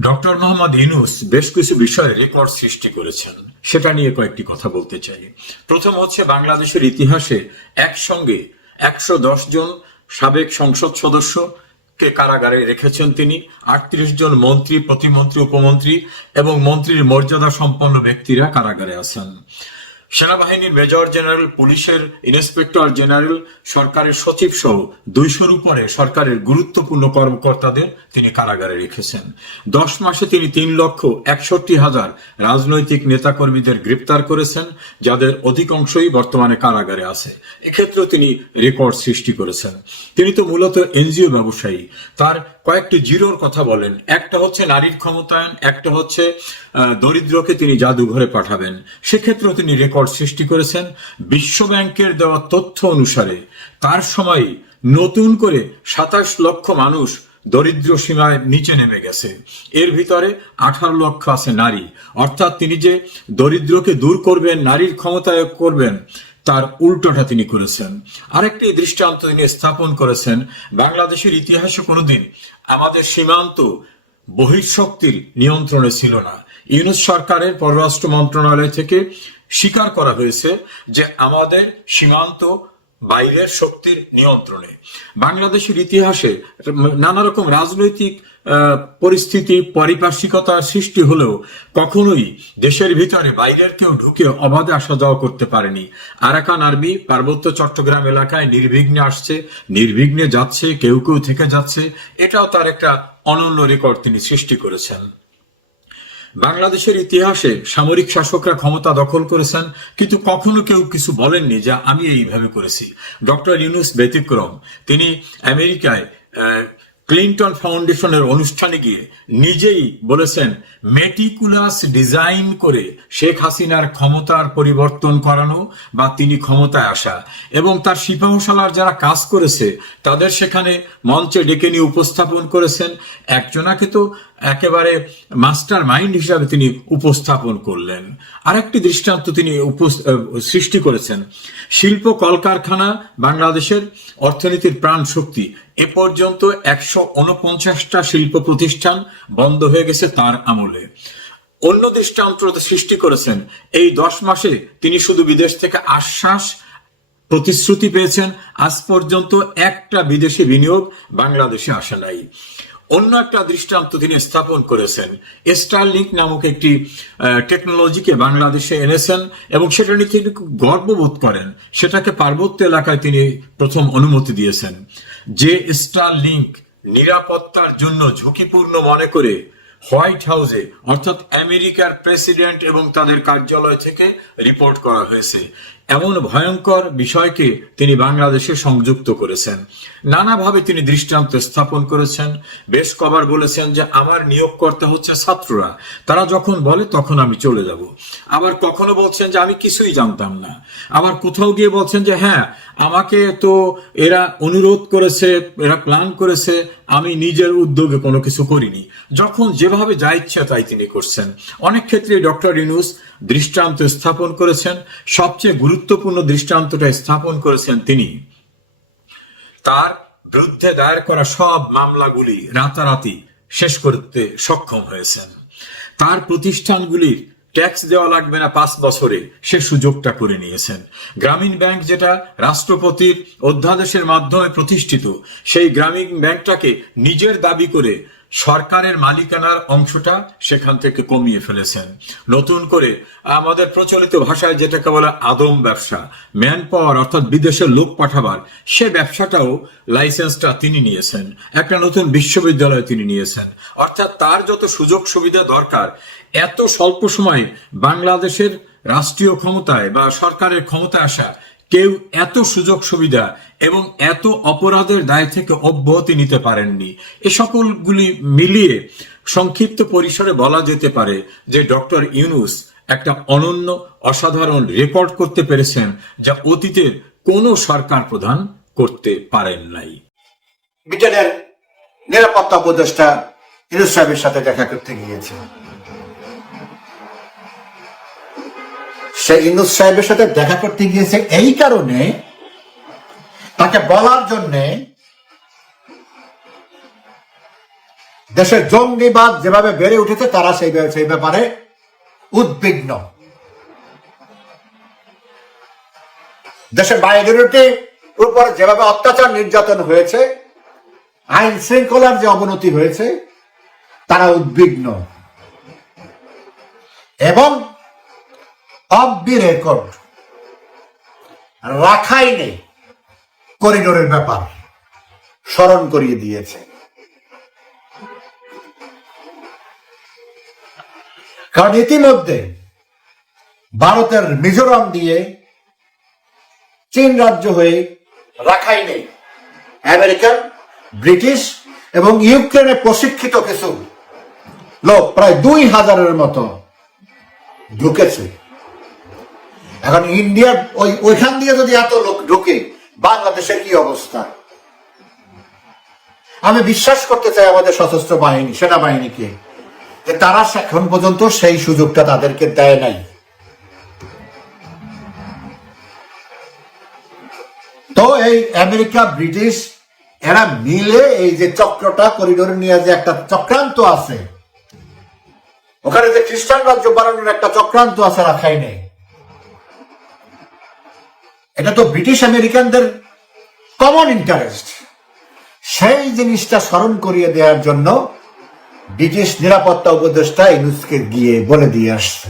Doctor Mohammad Yunus বেশ কিছু বিষয়ে রেকর্ড সৃষ্টি করেছেন। সেটা নিয়ে কয়েকটি কথা বলতে চাই। প্রথম হচ্ছে, বাংলাদেশের ইতিহাসে একসঙ্গে একশো দশ জন সাবেক সংসদ সদস্য কে কারাগারে রেখেছেন তিনি, আটত্রিশ জন মন্ত্রী, প্রতিমন্ত্রী, উপমন্ত্রী এবং মন্ত্রীর মর্যাদা সম্পন্ন ব্যক্তিরা কারাগারে আছেন। সেনাবাহিনীর মেজর জেনারেল, পুলিশের ইন্সপেক্টর জেনারেল, সরকারের সচিব সহ দুইশোর উপরে সরকারের গুরুত্বপূর্ণ কর্মকর্তাদের তিনি কারাগারে রেখেছেন। দশ মাসে তিনি তিন লক্ষ একষট্টি হাজার রাজনৈতিক নেতাকর্মীদের গ্রেপ্তার করেছেন, যাদের অধিকাংশই বর্তমানে কারাগারে আছে। এক্ষেত্রেও তিনি রেকর্ড সৃষ্টি করেছেন। তিনি তো মূলত এনজিও ব্যবসায়ী। তার কয়েকটি জিরোর কথা বলেন। একটা হচ্ছে নারীর ক্ষমতায়ন, একটা হচ্ছে দরিদ্রকে তিনি জাদুঘরে পাঠাবেন। সেক্ষেত্রেও তিনি রেকর্ড সৃষ্টি করেছেন। বিশ্ব ব্যাংকের দেওয়া তথ্য অনুসারে তার সময় নতুন করে সাতাশ লক্ষ মানুষ দরিদ্র সীমায় নিচে নেমে গেছে। এর ভিতরে আঠারো লক্ষ আছে নারী। অর্থাৎ তিনি যে দরিদ্রকে দূর করবেন, নারীর ক্ষমতায়ক করবেন তার উল্টোটা তিনি করেছেন। আরেকটি দৃষ্টান্ত তিনি স্থাপন করেছেন, বাংলাদেশের ইতিহাসে কোনোদিন আমাদের সীমান্ত বহিঃশক্তির নিয়ন্ত্রণে ছিল না। ইউনুস সরকারের পররাষ্ট্র মন্ত্রণালয় থেকে স্বীকার করা হয়েছে যে আমাদের সীমান্ত বাইরের শক্তির নিয়ন্ত্রণে। বাংলাদেশের ইতিহাসে নানা রকম রাজনৈতিক পরিস্থিতি পারিপার্শ্বিকতার সৃষ্টি হলেও কখনোই দেশের ভিতরে বাইরের কেউ ঢুকে অবাধে আসা যাওয়া করতে পারেনি। আরাকান আরবি পার্বত্য চট্টগ্রাম এলাকায় নির্বিঘ্নে আসছে, নির্বিঘ্নে যাচ্ছে, কেউ কেউ থেকে যাচ্ছে। এটাও তার একটা অনন্য রেকর্ড তিনি সৃষ্টি করেছেন। বাংলাদেশের ইতিহাসে সামরিক শাসকরা ক্ষমতা দখল করেছেন, কিন্তু কখনো কেউ কিছু বলেননি যে আমি এইভাবে করেছি। ডক্টর ইউনুস ব্যতিক্রম। তিনি আমেরিকায় ক্লিন্টন ফাউন্ডেশনের অনুষ্ঠানে গিয়ে নিজেই বলেছেন, মেটিকুলাস ডিজাইন করে শেখ হাসিনার ক্ষমতার পরিবর্তন করানো বা তিনি ক্ষমতায় আসা এবং তার সিপাহশালার যারা কাজ করেছে, তাদের সেখানে মঞ্চে ডেকে নিয়ে উপস্থাপন করেছেন। একজনাকে তো একেবারে মাস্টার মাইন্ড হিসাবে তিনি উপস্থাপন করলেন। আরেকটি দৃষ্টান্ত তিনি সৃষ্টি করেছেন। শিল্প কলকারখানা বাংলাদেশের অর্থনীতির প্রাণ শক্তি। এ পর্যন্ত একশো উনপঞ্চাশটা শিল্প প্রতিষ্ঠান বন্ধ হয়ে গেছে তার আমলে। অন্য দৃষ্টান্ত সৃষ্টি করেছেন। এই দশ মাসে তিনি শুধু বিদেশ থেকে আশ্বাস প্রতিশ্রুতি পেয়েছেন। আজ পর্যন্ত একটা বিদেশি বিনিয়োগ বাংলাদেশে আসে নাই। অন্য একটা দৃষ্টান্ত তিনি স্থাপন করেছেন। স্টারলিংক নামক একটি টেকনোলজিকে বাংলাদেশে এনেছেন এবং সেটা নিয়ে তিনি গর্ববোধ করেন। সেটাকে পার্বত্য এলাকায় তিনি প্রথম অনুমতি দিয়েছেন। যে স্টারলিংক নিরাপত্তার জন্য ঝুঁকিপূর্ণ মনে করে হোয়াইট হাউসে, অর্থাৎ আমেরিকার প্রেসিডেন্ট এবং তাদের কার্যালয় থেকে রিপোর্ট করা হয়েছে। এমন ভয়ঙ্কর বিষয়কে তিনি বাংলাদেশে সংযুক্ত করেছেন। নানাভাবে তিনি দৃষ্টান্ত স্থাপন করেছেন। বেশ কবার বলেছেন যে, আমার নিয়োগকর্তা হচ্ছে ছাত্ররা। তারা যখন বলে, তখন আমি চলে যাব। আবার কখনো বলছেন যে, আমি কিছুই জানতাম না। আবার কোথাও গিয়ে বলছেন যে হ্যাঁ আমাকে তো এরা অনুরোধ করেছে, এরা প্ল্যান করেছে, আমি নিজের উদ্যোগে কোনো কিছু করিনি। যখন যেভাবে যা ইচ্ছা তাই তিনি করছেন। অনেক ক্ষেত্রে ডক্টর ইনুস দৃষ্টান্ত স্থাপন করেছেন। সবচেয়ে গুরুত্বপূর্ণ দৃষ্টান্তটা স্থাপন করেছেন তিনি। তার বিরুদ্ধে দায়ের করা সব মামলাগুলি রাতারাতি শেষ করতে সক্ষম হয়েছেন। তার প্রতিষ্ঠানগুলির ট্যাক্স দেওয়া লাগবে না পাঁচ বছরে, সে সুযোগটা করে নিয়েছেন। গ্রামীণ ব্যাংক যেটা রাষ্ট্রপতির অধ্যাদেশের মাধ্যমে প্রতিষ্ঠিত, সেই গ্রামীণ ব্যাংকটাকে নিজের দাবি করে সরকারের মালিকানার অংশটা সেখান থেকে কমিয়ে ফেলেছেন। নতুন করে আমাদের প্রচলিত ভাষায় যেটাকে বলে আদম ব্যবসা ম্যান পাওয়ার অর্থাৎ বিদেশের লোক পাঠাবার, সে ব্যবসাটাও লাইসেন্সটা তিনি নিয়েছেন, একটা নতুন বিশ্ববিদ্যালয় তিনি নিয়েছেন। অর্থাৎ তার যত সুযোগ সুবিধা দরকার, এত স্বল্প সময়ে বাংলাদেশের রাষ্ট্রীয় ক্ষমতায় বা সরকারের ক্ষমতায় আসা কেউ এত সুযোগ সুবিধা এবং এত অপরাধের দায় থেকে অব্যাহতি নিতে পারেননি। এ সকলগুলি মিলিয়ে সংক্ষিপ্ত পরিসরে বলা যেতে পারে যে ডক্টর ইউনুস একটা অনন্য, অসাধারণ রেকর্ড করতে পেরেছেন যা অতীতের কোনো সরকার প্রধান করতে পারেন নাই। ব্রিটেনের নিরাপত্তা উপদেষ্টা ইনুস সাহেবের সাথে দেখা করতে গিয়েছে সে ইনুস সাহেবের সাথে দেখা করতে গিয়েছে এই কারণে, তাকে বলার জন্যে দেশের জঙ্গিবাদ যেভাবে বেড়ে উঠেছে, তারা সেই সেই ব্যাপারে উদ্বিগ্ন। দেশের মাইনরিটির উপর যেভাবে অত্যাচার নির্যাতন হয়েছে, আইন শৃঙ্খলার যে অবনতি হয়েছে, তারা উদ্বিগ্ন। এবং অফ দি রেকর্ড। রাখাই নেই। করিডোরের ব্যাপার। স্মরণ করিয়ে দিয়েছে। কারণ ইতিমধ্যে ভারতের মিজোরাম দিয়ে চীন রাজ্য হয়ে রাখাই নেই। আমেরিকান, ব্রিটিশ এবং ইউক্রেনে প্রশিক্ষিত কিছু লোক প্রায় দুই হাজারের মতো ঢুকেছে। এখন ইন্ডিয়ার ওই, ওইখান দিয়ে যদি এত লোক ঢুকে, বাংলাদেশের কি অবস্থা? আমি বিশ্বাস করতে চাই আমাদের সশস্ত্র বাহিনী সেনাবাহিনীকে যে তারা এখন পর্যন্ত সেই সুযোগটা তাদেরকে দেয় নাই। তো এই আমেরিকা, ব্রিটিশ, এরা মিলে এই যে চক্রটা করিডোরে নিয়ে যে একটা চক্রান্ত আছে, ওখানে যে খ্রিস্টান রাজ্য বানানোর একটা চক্রান্ত আছে রাখাই নেই এটা তো ব্রিটিশ আমেরিকানদের কমন ইন্টারেস্ট সেই জিনিসটা স্মরণ করিয়ে দেওয়ার জন্য ব্রিটিশ নিরাপত্তা উপদেষ্টা ইনুসকে গিয়ে বলে দিয়ে আসছে।